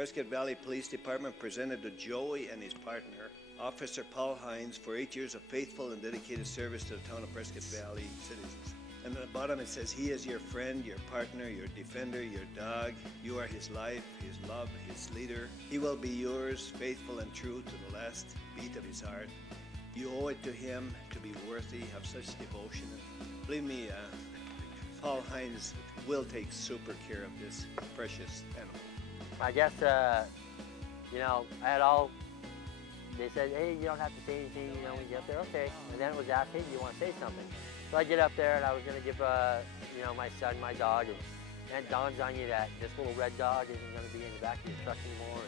Prescott Valley Police Department presented to Joey and his partner, Officer Paul Hines, for 8 years of faithful and dedicated service to the town of Prescott Valley citizens. And at the bottom it says, he is your friend, your partner, your defender, your dog. You are his life, his love, his leader. He will be yours, faithful and true to the last beat of his heart. You owe it to him to be worthy of such devotion. Believe me, Paul Hines will take super care of this precious animal. I guess, they said, hey, you don't have to say anything, when you get up there, okay. And then it was asked, hey, do you want to say something? So I get up there and I was going to give, my son my dog, and it dawns on you that this little red dog isn't going to be in the back of your truck anymore,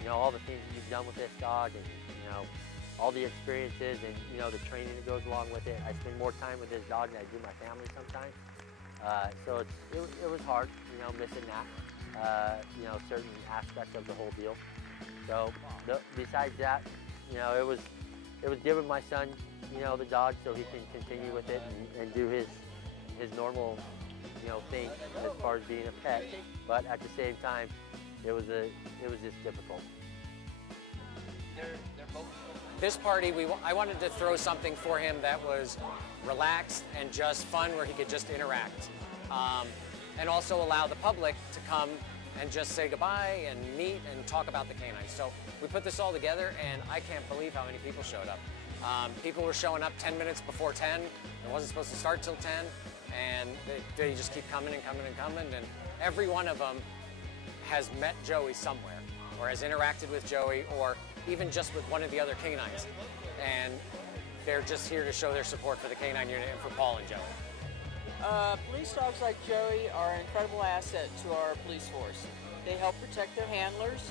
and, all the things that you've done with this dog, and, all the experiences and, the training that goes along with it. I spend more time with this dog than I do my family sometimes. So it was hard, missing that, certain aspects of the whole deal. So besides that, it was giving my son, the dog so he can continue with it and do his normal, thing as far as being a pet. But at the same time, it was just difficult. They're both. This party, I wanted to throw something for him that was relaxed and just fun, where he could just interact, and also allow the public to come and just say goodbye and meet and talk about the canines. So we put this all together, and I can't believe how many people showed up. People were showing up 10 minutes before 10. It wasn't supposed to start till 10, and they just keep coming and coming and coming, and every one of them has met Joey somewhere, or has interacted with Joey, or even just with one of the other canines. And they're just here to show their support for the canine unit and for Paul and Joey. Police dogs like Joey are an incredible asset to our police force. They help protect their handlers.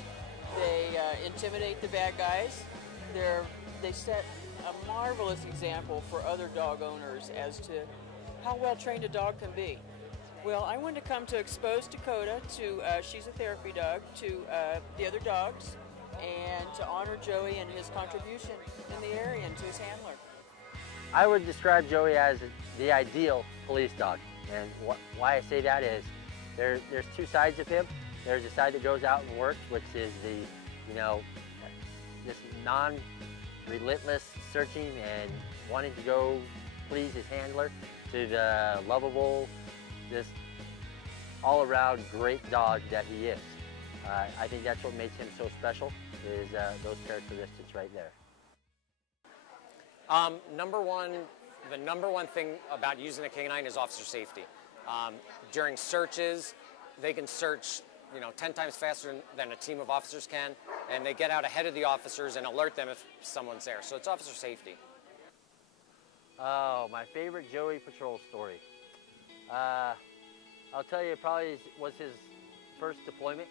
They intimidate the bad guys. They set a marvelous example for other dog owners as to how well trained a dog can be. Well, I wanted to come to expose Dakota to, she's a therapy dog, to the other dogs, and to honor Joey and his contribution in the area and to his handler. I would describe Joey as the ideal police dog, and why I say that is there's two sides of him. There's a side that goes out and works, which is the, this non-relentless searching and wanting to go please his handler, to the lovable, just all-around great dog that he is. I think that's what makes him so special, is those characteristics right there. The number one thing about using a K-9 is officer safety. During searches, they can search 10 times faster than a team of officers can, and they get out ahead of the officers and alert them if someone's there. So it's officer safety. Oh, my favorite Joey patrol story. I'll tell you, it probably was his first deployment.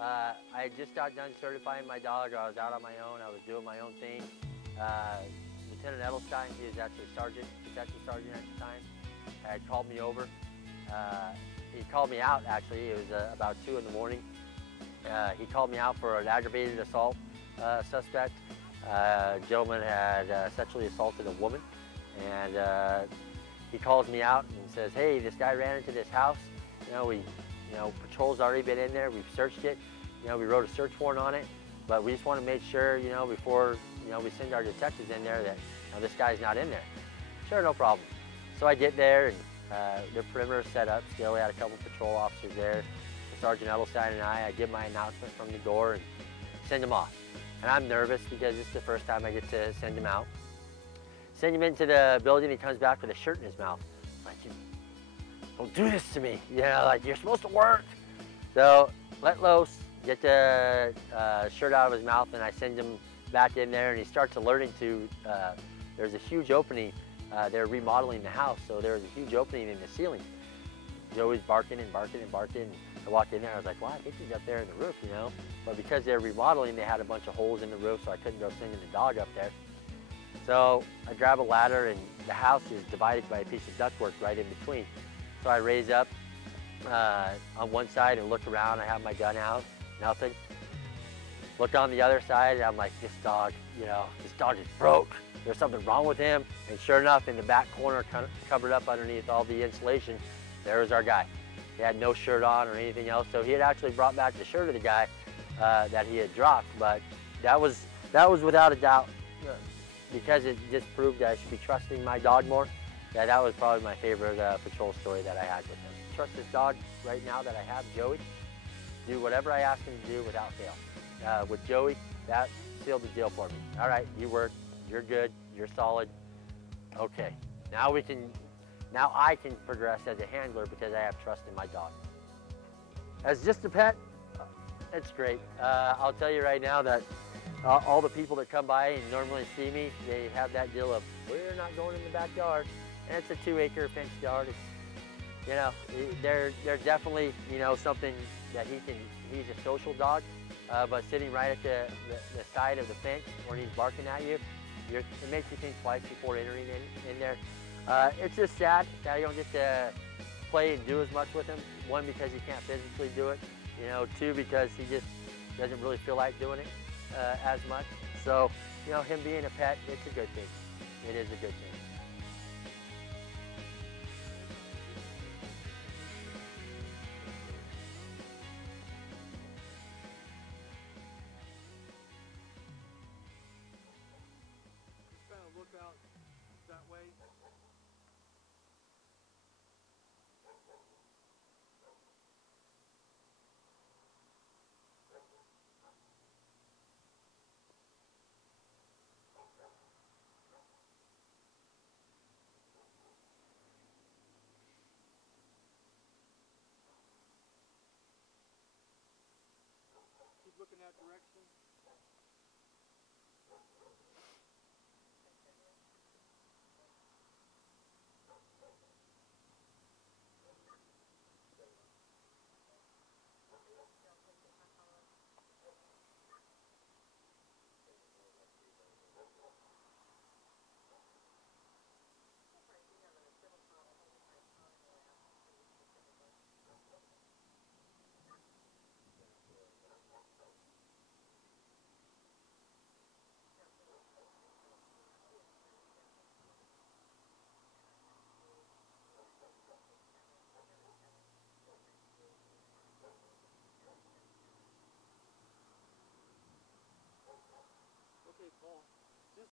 I had just got done certifying my dog. I was out on my own. I was doing my own thing. Lieutenant Edelstein, he was actually detective sergeant at the time, had called me over. He called me out, actually. It was about 2 in the morning. He called me out for an aggravated assault suspect. A gentleman had sexually assaulted a woman, and he calls me out and says, hey, this guy ran into this house. Patrol's already been in there. We've searched it. We wrote a search warrant on it, but we just want to make sure, before, we send our detectives in there that, this guy's not in there. Sure, no problem. So I get there, and their perimeter is set up still. We had a couple patrol officers there. Sergeant Edelstein and I give my announcement from the door and send him off. And I'm nervous because it's the first time I get to send him out. Send him into the building, he comes back with a shirt in his mouth. Like, don't do this to me. You're supposed to work. So let loose, get the shirt out of his mouth, and I send him back in there, and he starts alerting to, there's a huge opening. They're remodeling the house, so there's a huge opening in the ceiling. Joey's barking and barking and barking. I walked in there, I was like, well, I think he's up there in the roof, But because they're remodeling, they had a bunch of holes in the roof, so I couldn't go sending the dog up there. So I grab a ladder, and the house is divided by a piece of ductwork right in between. So I raise up on one side and look around. I have my gun out, nothing. Look on the other side, and I'm like, this dog is broke. There's something wrong with him. And sure enough, in the back corner, covered up underneath all the insulation, there was our guy. He had no shirt on or anything else, so he had actually brought back the shirt of the guy that he had dropped. But that was without a doubt, because it just proved that I should be trusting my dog more. That was probably my favorite patrol story that I had with him. Trust this dog right now that I have, Joey. Do whatever I ask him to do without fail. With Joey, that sealed the deal for me. All right, you worked, you're good, you're solid. Okay, now I can progress as a handler because I have trust in my dog. As just a pet, it's great. I'll tell you right now that all the people that come by and normally see me, they have that deal of, we're not going in the backyard. And it's a 2-acre fenced yard. It's, you know, they're definitely, you know, something that he's a social dog, but sitting right at the side of the fence when he's barking at you, it makes you think twice before entering in there. It's just sad that I don't get to play and do as much with him. One, because he can't physically do it. You know, two, because he just doesn't really feel like doing it as much. So, you know, him being a pet, it's a good thing. It is a good thing.